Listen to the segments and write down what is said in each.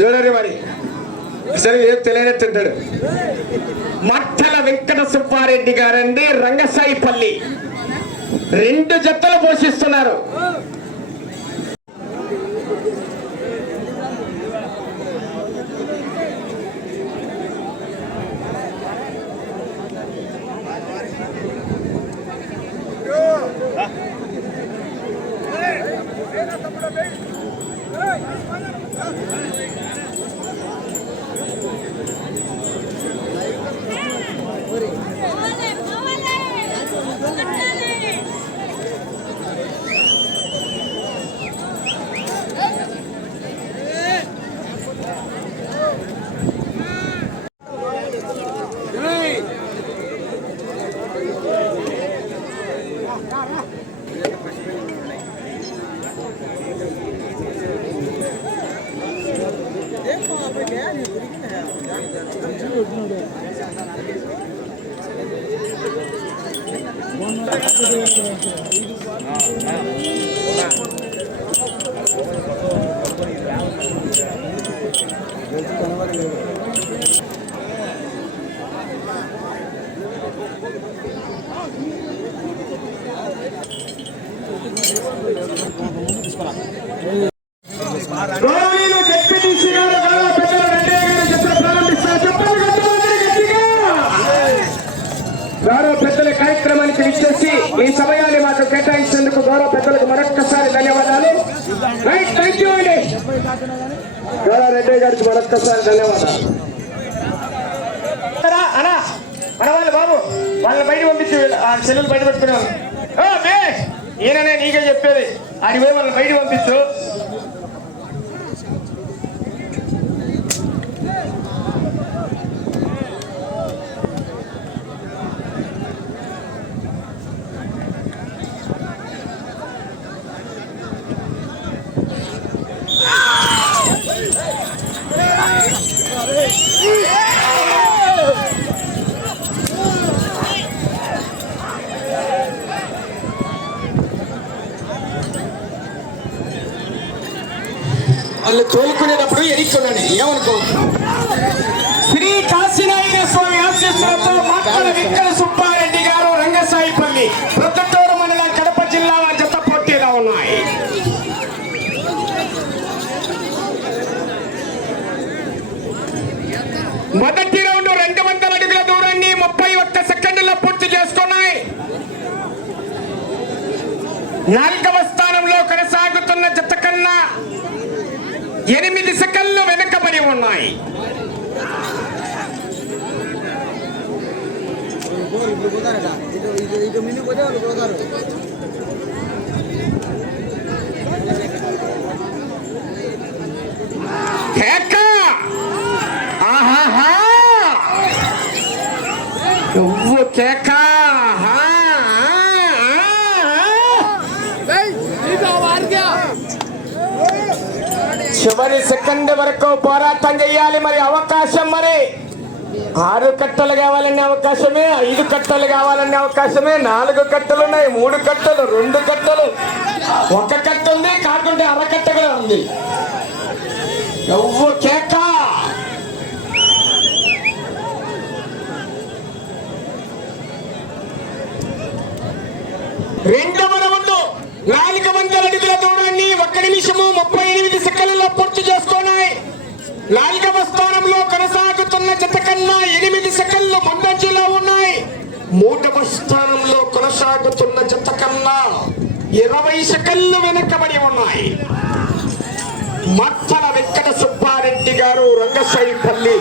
చూడండి మరి? అసలు ఏం తెలియనట్టుంటాడు మట్టల వెంకట సుబ్బారెడ్డి గారండి రంగసాయిపల్లి. రెండు జతలు పోషిస్తున్నారు. గౌరవ పెద్దల కార్యక్రమానికి విచ్చేసి మీ సమయాన్ని మాకు కేటాయించినందుకు గౌరవ పెద్దలకు మరొక్కసారి ధన్యవాదాలు. రైట్ థ్యాంక్ యూ అండి. గౌరవ రెడ్డి గారికి మరొక్కసారి ధన్యవాదాలు. అనా అనా అనవాలి బాబు వాళ్ళని బయట పంపించి ఆ చెల్లెలు బయట పెట్టుకున్నాను ఈయననే నీకే చెప్పేది. ఆడిపోయి పోయి వాళ్ళని బయట పంపించు వాళ్ళు తోలుకునేటప్పుడు ఎరిక్కున్నాను ఏమనుకో శ్రీ కాశీనారాయణ స్వామి ఆశీస్సులతో మాటల విక్కల సుబ్బారెడ్డి గారు రంగసాయిపల్లి ప్రొద్దుటూరు మండలం కడప జిల్లా వారి జత పోటీలో ఉన్నాయి మొదటి రౌండ్ రెండు వందల అడుగుల దూరాన్ని ముప్పై ఒక్క సెకండ్లో పూర్తి చేసుకున్నాయి నాలుగవ స్థానంలో కొనసాగుతున్న జత కన్నా ఎనిమిది సెకండ్లు వెనుకబడి ఉన్నాయి. ఆహాహా! నువ్వు కేక! చివరి సెకండ్ వరకు పోరాటం చేయాలి. మరి అవకాశం మరి ఆరు కట్టలు కావాలనే అవకాశమే ఐదు కట్టలు కావాలనే అవకాశమే నాలుగు కట్టలు ఉన్నాయి మూడు కట్టలు రెండు కట్టలు. ఒక కట్ట ఉంది కాకుండా అరకట్ట కూడా ఉంది. నువ్వు కేక. రెండు మన ముందు నాలుగు వందల అడుగుల ఒక్క నిమిషము ముప్పై ఎనిమిది సెకండ్లలో పూర్తి చేసుకున్నాయి నాలుగవ స్థానంలో కొనసాగుతున్న జత కన్నా ఎనిమిది సెకండ్లు ముందంజలో ఉన్నాయి. మూడవ స్థానంలో కొనసాగుతున్న జత కన్నా ఇరవై సెకండ్లు వెనకబడి ఉన్నాయి. మత్తల వెంకట సుబ్బారెడ్డి గారు రంగసాయిపల్లి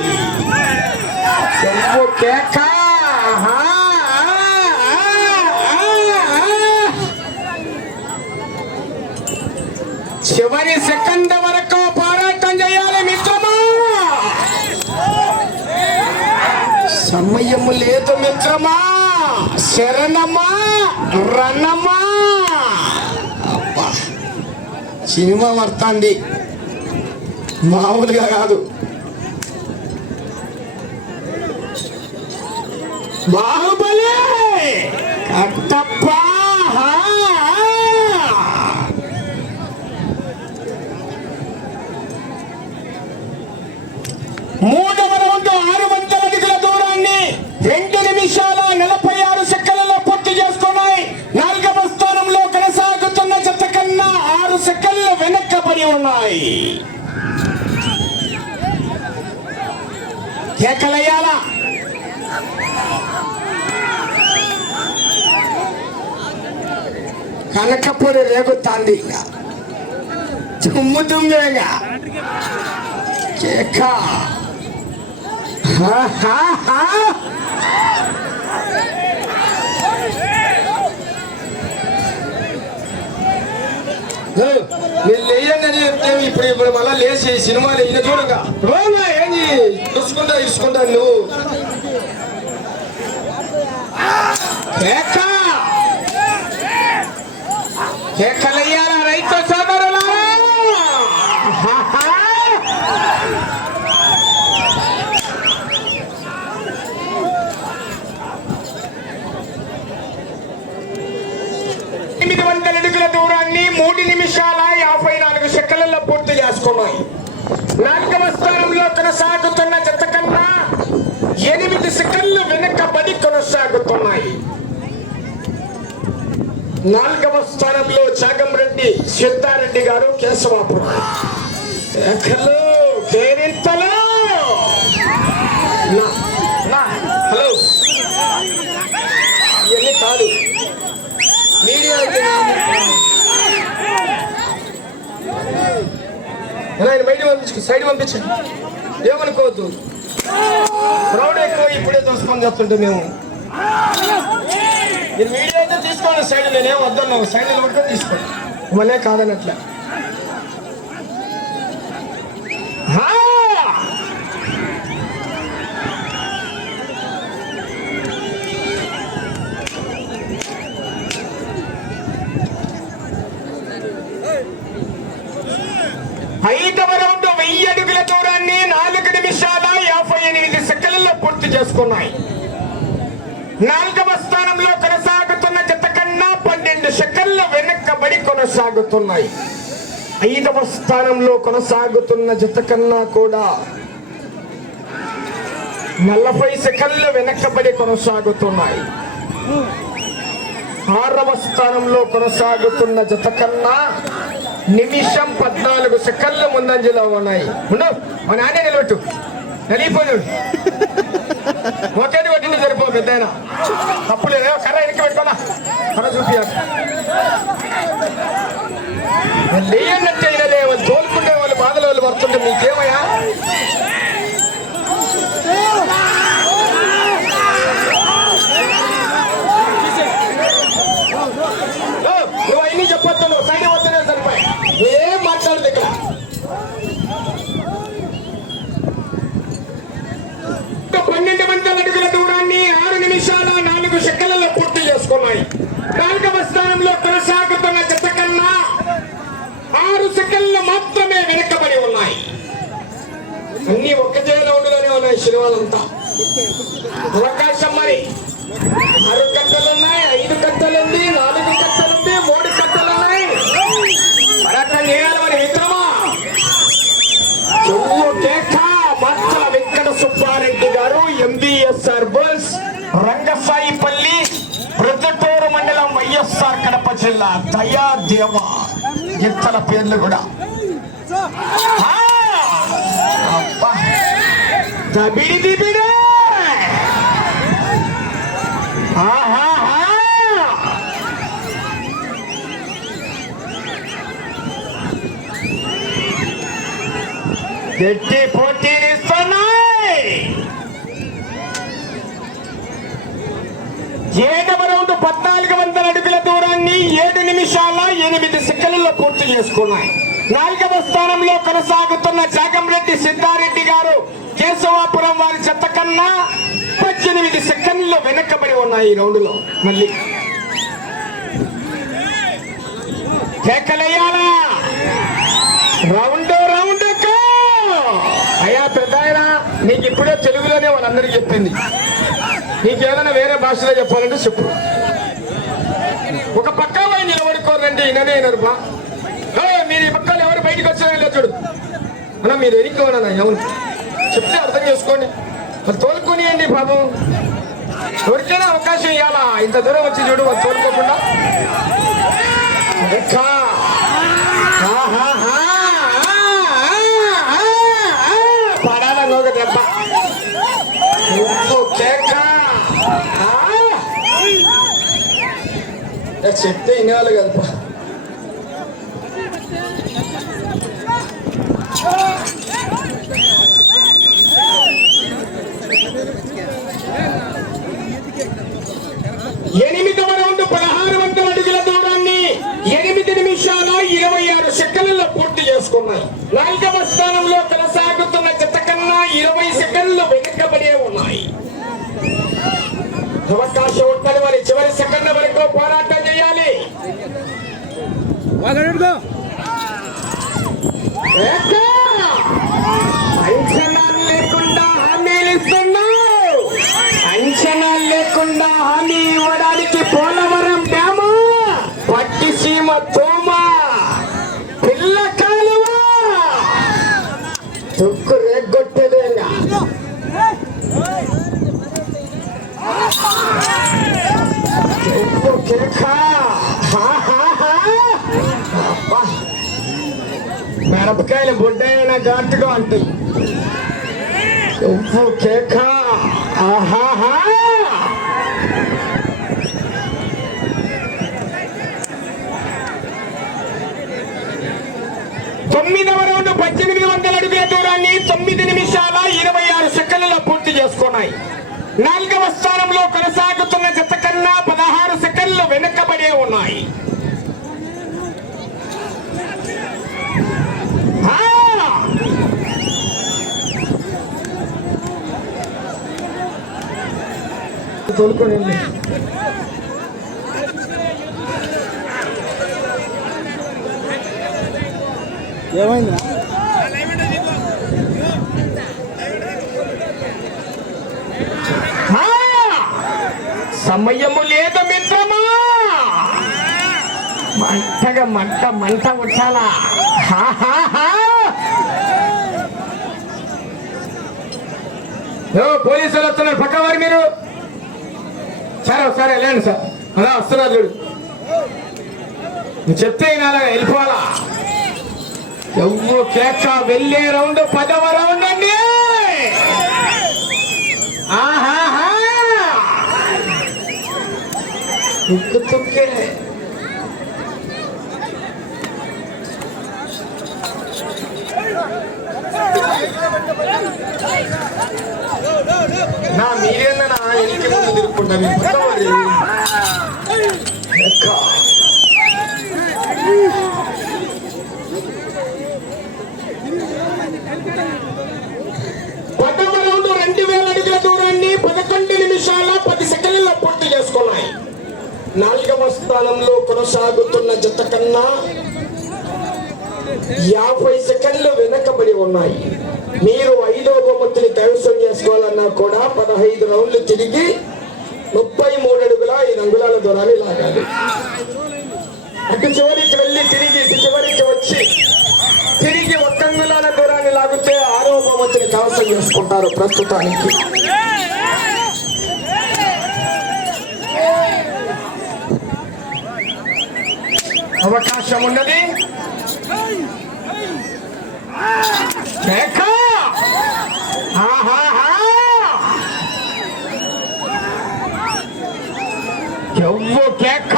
నువ్వు కేక ఆహా, సెకండ్ వరకు పోరాటం చేయాలి మిత్రమా? సమయం లేదు మిత్రమా. శరణమా? రణమా? అబ్బా సినిమా వర్తాంది మామూలుగా కాదు. బాహుబలి! కట్టప్పా హా! మూడవ రౌండ్ ఆరు వందల అడుగుల దూరాన్ని రెండు నిమిషాల నలభై ఆరు సెకండ్లలో పూర్తి చేసుకున్నాయి నాలుగవ స్థానంలో కొనసాగుతున్న జత కన్నా ఆరు సెకండ్లు వెనక్కబడి ఉన్నాయి కేకలయ్యాల కనకపూరి రేగుతాంది ఇంకా తుమ్ము తుమ్మేగా కేక. హా, హా, హా. ఇప్పుడు మళ్ళా లేచి సినిమాలు ఈయన చూడగా ఏంది? చూసుకుంటా ఇసుకుంటా నువ్వు కేక కేకలయ్యారా రైతు సోదరులారా హా, హా. ఎనిమిది వందల అడుగుల దూరాన్ని మూడు నిమిషాల యాభై నాలుగు సెకండ్లలో పూర్తి నాలుగవ స్థానంలో కొనసాగుతున్న జత కన్నా ఎనిమిది సెకండ్లు వెనకబడి కొనసాగుతున్నాయి. నాలుగవ స్థానంలో చాగంరెడ్డి సిద్ధారెడ్డి గారు కేశవాపురం. ఎక్కలు కేరింతలు నా, నా, హలో ఇవన్నీ కాదు మీడియా అయితే ఆయన బయట పంపించు సైడ్ పంపించండి. ఏమనుకోవద్దు. క్రౌడ్ ఎక్కువ ఇప్పుడే చూసుకొని చెప్తుంటే మేము. మీరు మీడియా అయితే తీసుకోండి సైడ్ నేనేం వద్దన్నావు సైడ్ నిలబడితే తీసుకోండి. మళ్ళీ కాదనట్లే హా! ఐదవ రౌండ్ వెయ్యి అడుగుల దూరాన్ని నాలుగు నిమిషాల యాభై ఎనిమిది సెకండ్లలో పూర్తి చేసుకున్నాయి నాలుగవ స్థానంలో కొనసాగుతున్న జత కన్నా పన్నెండు సెకండ్లు వెనక్కబడి కొనసాగుతున్నాయి. ఐదవ స్థానంలో కొనసాగుతున్న జత కన్నా కూడా నలభై సెకండ్లు వెనక్కబడి కొనసాగుతున్నాయి. ఆరవ స్థానంలో కొనసాగుతున్న జత కన్నా నిమిషం పద్నాలుగు సెకండ్ల ముందంజలో ఉన్నాయి. ఉండు మా నాన్నే నిలబెట్టు. నలిగిపోయాడు ఒకటి ఒకటి సరిపో పెద్ద తప్పు లేదు కర్ర వెనక్కి పెట్టుకోనా? కర్ర చూపియాలి. లేయన్నట్టు అయినలే వాళ్ళు తోలుకుంటే వాళ్ళు బాధలు వాళ్ళు పడుతుంటే మీకేమయ్యా ఓ, నువ్వు అన్ని చెప్పొద్దు నువ్వు సైడ్ వద్దనే సరిపోయి ఏం మాట్లాడదు ఇక్కడ పన్నెండు వందల అడుగుల దూరాన్ని ఆరు నిమిషాల నాలుగు సెకండ్లలో పూర్తి నాలుగవ స్థానంలో కొనసాగుతున్న జత కన్నా ఆరు సెకండ్లు మాత్రమే వెనుకబడి ఉన్నాయి. అన్ని ఒక్కటే రౌండ్లోనే ఉన్నాయి సినిమాలంతా. అవకాశం మరి. ఆరు కట్టలు ఉన్నాయి ఐదు కట్టలు ఉంది నాలుగు కట్టలు ఉంది మూడు కట్టలు ఉన్నాయి పరకం చేయాలి మరి మిత్రమా చెవు కేక మచ్చ వెంకట సుబ్బారెడ్డి గారు ఎంబీఎస్ఆర్ జిల్లా దయా దేవ ఎత్తల పేర్లు కూడా ఆ! అబ్బా. దబిడి దిబిడే ఆహాహా! గట్టి పోటీనిస్తున్నాయి నిమిషాల ఎనిమిది సెకండ్లలో పూర్తి చేసుకున్నాయి. నాలుగవ స్థానంలో కొనసాగుతున్న జాగంరెడ్డి సిద్ధారెడ్డి గారు కేశవాపురం వారి చెత్త కన్నా పద్దెనిమిది సెకండ్లు వెనకబడి ఉన్నాయి ఈ రౌండ్లో. మళ్ళీ. కేకలేయాలా? రౌండ్ రౌండ్ అయ్యా పెద్ద నీకు ఇప్పుడే తెలుగులోనే వాళ్ళందరికీ చెప్పింది. నీకేదైనా వేరే భాషలో చెప్పాలంటే చెప్పు. ఒక పక్క పోయి ఇననే ఇనరుపా మీరు ఈ పక్కలు ఎవరు బయటికి వచ్చారో లేదు చూడు. అన్న మీరు ఎన్నికోనన్నా ఎవరు చెప్తే అర్థం చేసుకోండి. వాళ్ళు తోలుకొనియండి బాబు ఎవరికైనా అవకాశం ఇవ్వాలా ఇంత దూరం వచ్చి చూడు వాళ్ళు తోలుకోకుండా ఎక్కా. ఆహాహా. పడాల నోగ దెబ్బ ఉప్పు కేక ఆ. ఏ, చెప్తే వినాలి కదపా ఎనిమిదవ రౌండ్ పదహారు వందల అడుగుల దూరాన్ని ఎనిమిది నిమిషాల ఇరవై ఆరు సెకండ్లలో పూర్తి చేసుకున్నాయి నాలుగవ స్థానంలో కొనసాగుతున్న జత కన్నా ఇరవై సెకండ్లు వెనుకబడే ఉన్నాయి అవకాశం ఉంటుంది మరి చివరి సెకండ్ వరకు పోరాటం చేయాలి వాగడుకో ఏక! అంచనాలు లేకుండా హామీలు ఇస్తున్నావు అంచనాలు లేకుండా హామీ ఇవ్వడానికి పోలవరం డ్యాము పట్టిసీమ తోమ పిల్ల కాలువ తుక్కు రేగొట్టేదేగా చెప్పు కేక? మిరపకాయలు బుడ్డైన ఘాటుగా ఉంటాయి ఉప్పు కేక? ఆహాహా తొమ్మిదవ రౌండ్ పద్దెనిమిది వందల అడుగుల దూరాన్ని తొమ్మిది నిమిషాల ఇరవై ఆరు సెకండ్లలో ఉన్నాయి నాలుగవ స్థానంలో కొనసాగుతున్న జత కన్నా పదహారు సెకండ్లు వెనుకబడే ఉన్నాయి. ఆ! తోలుకోనండి ఆ! సమయము లేదు మిత్రమా. మంటగా మంట మంట ఉట్టాలా హా, హా, హా. పోలీసులు వస్తున్నారు. పక్కవారు మీరు. సరే సరే లేండి సార్. అలా వస్తున్నారు చూడు. నువ్వు చెప్తే అలాగా వెళ్ళిపోవాలా? ఎవ్వు కేక వెళ్ళే రౌండ్ పదవ రౌండ్ అండి ఆహాహా తుక్కు తుక్కే నా మీరేనా నా ఎనికి ముందు తిరుక్కుంటా మీ పుట్టవారి ఎక్క. పదవ రౌండ్ రెండు వేల అడుగుల దూరాన్ని పదకొండు నిమిషాల పది సెకండ్లలో పూర్తి చేసుకున్నాయి నాలుగవ స్థానంలో కొనసాగుతున్న జత కన్నా యాభై సెకండ్లు వెనకబడి ఉన్నాయి. మీరు ఐదో బహుమతిని కైవసం చేసుకోవాలన్నా కూడా పదహైదు రౌండ్లు తిరిగి ముప్పై మూడు అడుగుల ఐదు అంగుళాల దూరాన్ని లాగాలి. అటు చివరికి వెళ్ళి తిరిగి ఇటు చివరికి వచ్చి తిరిగి ఒక్క అంగుళాల దూరాన్ని లాగితే ఆరో బహుమతిని కైవసం చేసుకుంటారు ప్రస్తుతానికి. అవకాశం ఉన్నది. ఎవ్వు కేక!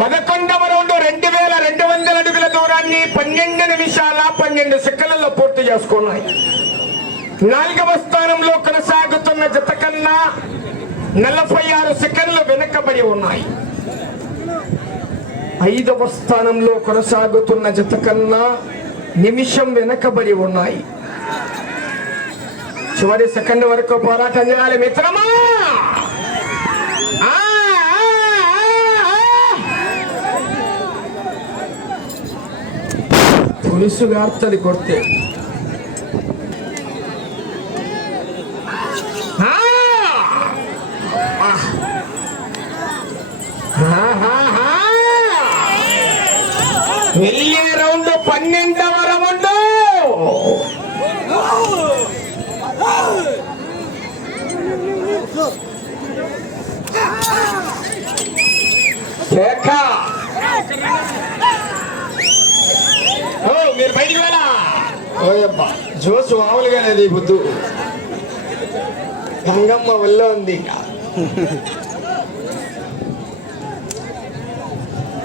పదకొండవ రౌండ్ రెండు వేల రెండు వందల అడుగుల దూరాన్ని పన్నెండు నిమిషాల పన్నెండు సెకండ్లలో పూర్తి చేసుకున్నాయి. నాలుగవ స్థానంలో కొనసాగుతున్న జత కన్నా నలభై ఆరు సెకండ్లు వెనకబడి ఉన్నాయి. ఐదవ స్థానంలో కొనసాగుతున్న జత కన్నా నిమిషం వెనకబడి ఉన్నాయి. చివరి సెకండ్ వరకు పోరాటం చేయాలి మిత్రమా? పులుసు గార్తది కొడితే ఆ! ఆ! వెళ్ళే రౌండ్ పన్నెండవ రౌండ్ కేక. ఓ మీరు బయటికి వెళ్ళా ఓయబ్బా జోసు మామూలుగా లేదు ఈ బుద్ధు. గంగమ్మ వల్ల ఉంది.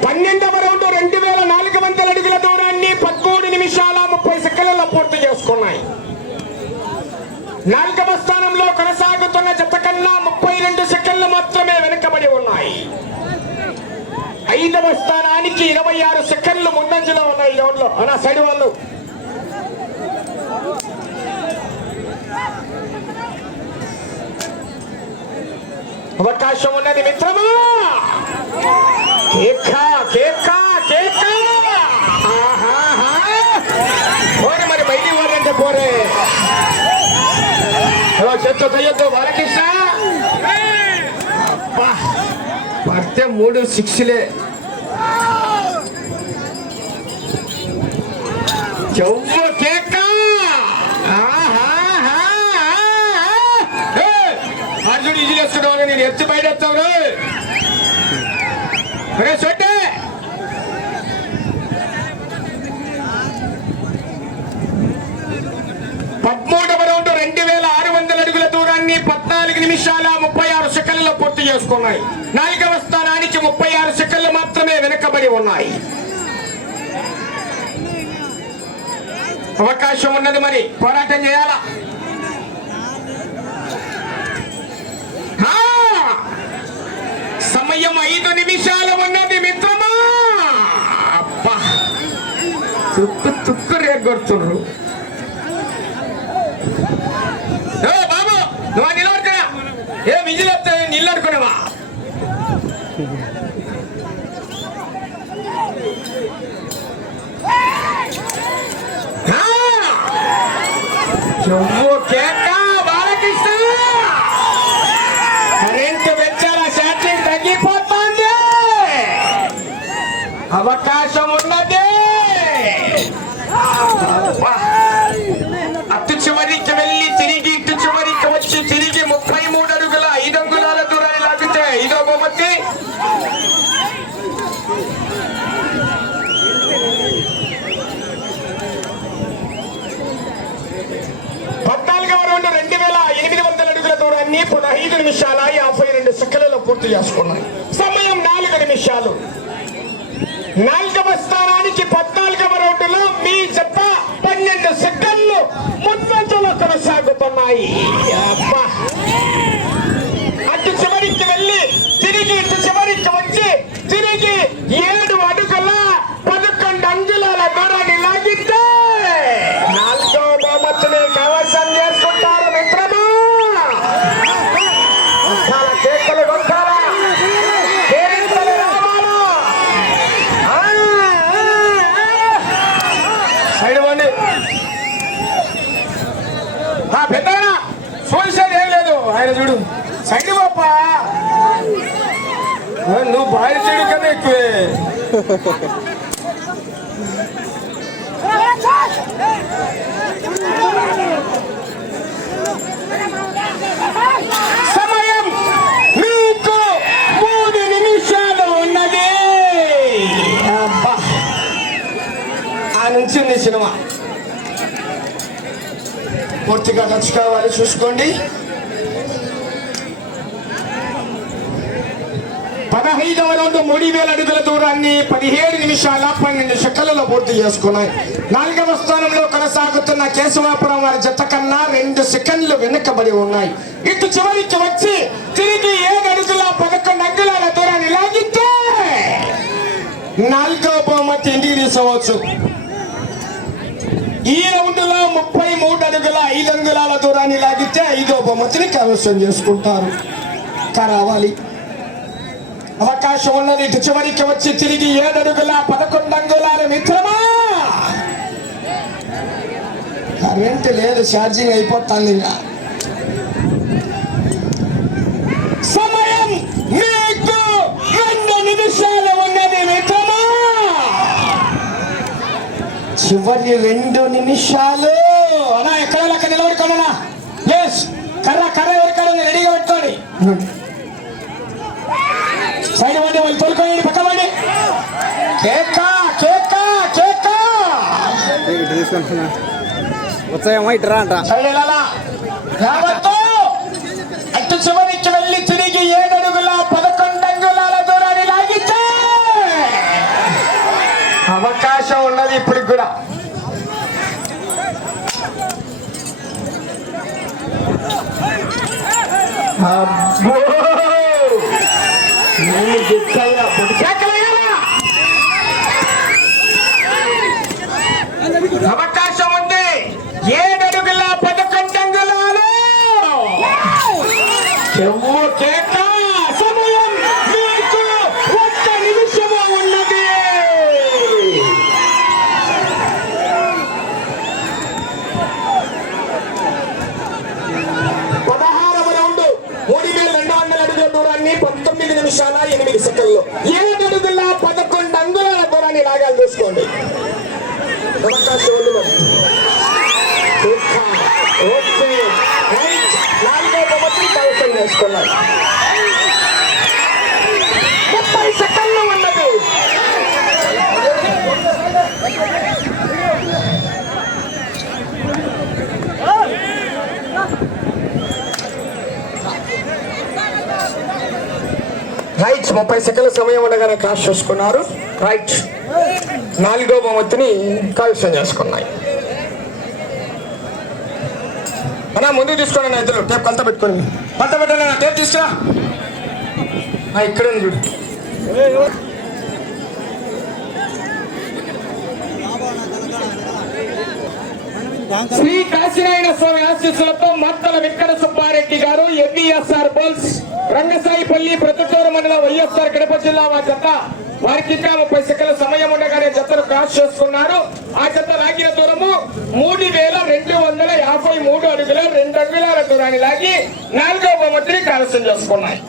పన్నెండవ రౌండ్ రెండు వేల నాలుగు వందల అడుగుల దూరాన్ని పదమూడు నిమిషాల ముప్పై సెకండ్లలో పూర్తి చేసుకున్నాయి. నాలుగవ స్థానంలో కొనసాగుతున్న జత కన్నా ముప్పై రెండు సెకండ్లు మాత్రమే వెనుకబడి ఉన్నాయి. ఐదవ స్థానానికి ఇరవై ఆరు సెకండ్లు ముందంజలో ఉన్నాయి రౌండ్లో. అనా సైడ్ వాళ్ళు. అవకాశం ఉన్నది మిత్రమా? కేక కేక కేక! పోరే మరి బయటికి పోరంటే పోరే. హలో చేత్తో తయ్యొద్దు బాలకృష్ణ. పడితే మూడు సిక్స్లే. చెవ్వు కేక ఆహాహా. ఏయ్, అర్జున్ ఈజీ వేసుకుంటావు నేను ఎత్తి బయట వచ్చావు సొట్టే పదమూడవ రౌండ్ రెండు వేల ఆరు వందల అడుగుల దూరాన్ని పద్నాలుగు నిమిషాల ముప్పై ఆరు సెకండ్లలో పూర్తి చేసుకున్నాయి. నాలుగవ స్థానానికి ముప్పై ఆరు సెకండ్లు మాత్రమే వెనుకబడి ఉన్నాయి. అవకాశం ఉన్నది మరి. పోరాటం చేయాలా ఆ! సమయం ఐదు నిమిషాలు ఉన్నది మిత్రమా? అబ్బా! తుక్కు తుక్కు రేగొడుతున్నారు బాబు నువ్వు నిలబడుకున్నా ఏ విజిల్ వస్తే నీళ్ళు అనుకున్నావా ఆ! చెవ్వు కేక బాలకృష్ణ కరెంటు వెచ్చాల శాతం తగ్గిపోతుంది అవకాశం ఉన్నది అబ్బా. అటు చివరికి వెళ్ళి తిరిగి ఇటు చివరికి వచ్చి తిరిగి ముప్పై మూడు అడుగుల ఐదు అంగుళాల దూరాన్ని లాగితే ఐదో బొమ్మతి పద్నాలుగవ రౌండ్ రెండు వేల ఎనిమిది వందల అడుగుల దూరాన్ని పదహైదు నిమిషాల యాభై రెండు సెకండ్లలో పూర్తి చేసుకున్నాయి సమయం నాలుగు నిమిషాలు. నాలుగవ స్థానానికి పద్నాలుగవ రౌండ్లో మీ జత పన్నెండు సెకండ్లు ముందంజలో కొనసాగుతున్నాయి. అటు చివరికి వెళ్ళి తిరిగి ఇటు చివరికి వచ్చి తిరిగి ఏడు అడుగుల పదకొండు అంగుళాల దూరాన్ని లాగితే నాలుగవ బహుమతిని కవసం చేసుకుంటారు మిత్రమా చాలా కేకలు కొట్టాలా కేరింతలు రావాలా ఆ, ఆ, ఆ. సైడ్ వండి పెద్ద చూసేది ఏం లేదు ఆయన చూడు సైడ్ పాప నువ్వు బాయ్ చెడు సమయం మీకు మూడు నిమిషాలు ఉన్నది. అబ్బా. ఆ నుంచి ఉంది సినిమా. పూర్తిగా టచ్ కావాలి చూసుకోండి. పదహైదవ రౌండ్ మూడు వేల అడుగుల దూరాన్ని పదిహేడు నిమిషాల పన్నెండు సెకండ్లలో పూర్తి చేసుకున్నాయి. నాలుగవ స్థానంలో కొనసాగుతున్న కేశవాపురం వారి జత కన్నా రెండు సెకండ్లు వెనుకబడి ఉన్నాయి. ఇటు చివరికి వచ్చి తిరిగి ఏడు అడుగుల పదకొండు అంగుళాల దూరాన్ని లాగితే నాలుగవ బహుమతి ఇంటికి తీసుకోవచ్చు ఈ రౌండ్లో ముప్పై మూడు అడుగుల ఐదు అంగుళాల దూరాన్ని లాగితే ఐదో బహుమతిని కైవసం చేసుకుంటారు. కరావాలి. అవకాశం ఉన్నది. ఇటు చివరికి వచ్చి తిరిగి ఏడు అడుగుల పదకొండు అంగుళాల మిత్రమా? కరెంట్ లేదు ఛార్జింగ్ అయిపోతుంది ఇంకా. సమయం రెండు నిమిషాలు ఉన్నది మిత్రమా? చివరి రెండు నిమిషాలు. అలా ఎక్కడ అక్కడ నిలబడుకోనా ఎస్ కర్ర కర్ర ఎవరికాడ రెడీగా పెట్టుకోండి. సైడ్ వండి వాళ్ళు తోలుకోండి పక్క వండి కేక కేక కేక. ఇటు తీసుకుంటున్నా వచ్చాయేమో ఇటు రా అంట సైడ్ వెళ్ళాలా? நீர் சித்தையா பிடிச்சாக்க నిమిషాల ఎనిమిది సెకండ్లు. ఏడు అడుగుల పదకొండు అంగుళాల దూరాన్ని లాగాలు చూసుకోండి. అవకాశం ఉంది మరి. ఓకే. నాలుగో బొమ్మకి కైవసం చేసుకున్నారు రైట్ ముప్పై సెకండ్ల సమయం ఉండగానే క్రాస్ చేసుకున్నారు. రైట్ నాలుగో బొమ్మతిని కైవసం చేసుకున్నాయి. అన్నా ముందు తీసుకోండి అన్న ఇద్దరు. టేప్ కలత పెట్టుకోండి. కలత పెట్టండి టేప్ తీసుకురా. ఇక్కడ చూడు. శ్రీ కాశీనారాయణ స్వామి ఆశీస్సులతో మత్తల వెంకట సుబ్బారెడ్డి గారు ఎంబీఎస్ఆర్ బోల్స్ రంగసాయిపల్లి ప్రతిటూరు మండలం వైఎస్ఆర్ కడప జిల్లా వారి జత వారికి ఇంకా ముప్పై సెకండ్ల సమయం ఉండగానే జతను క్రాస్ చేసుకున్నారు. ఆ జత లాగిన దూరము మూడు వేల రెండు వందల యాభై మూడు అడుగుల రెండు అడుగుల దూరాన్ని లాగి నాలుగవ బొమ్మతిని కలసం చేసుకున్నాయి.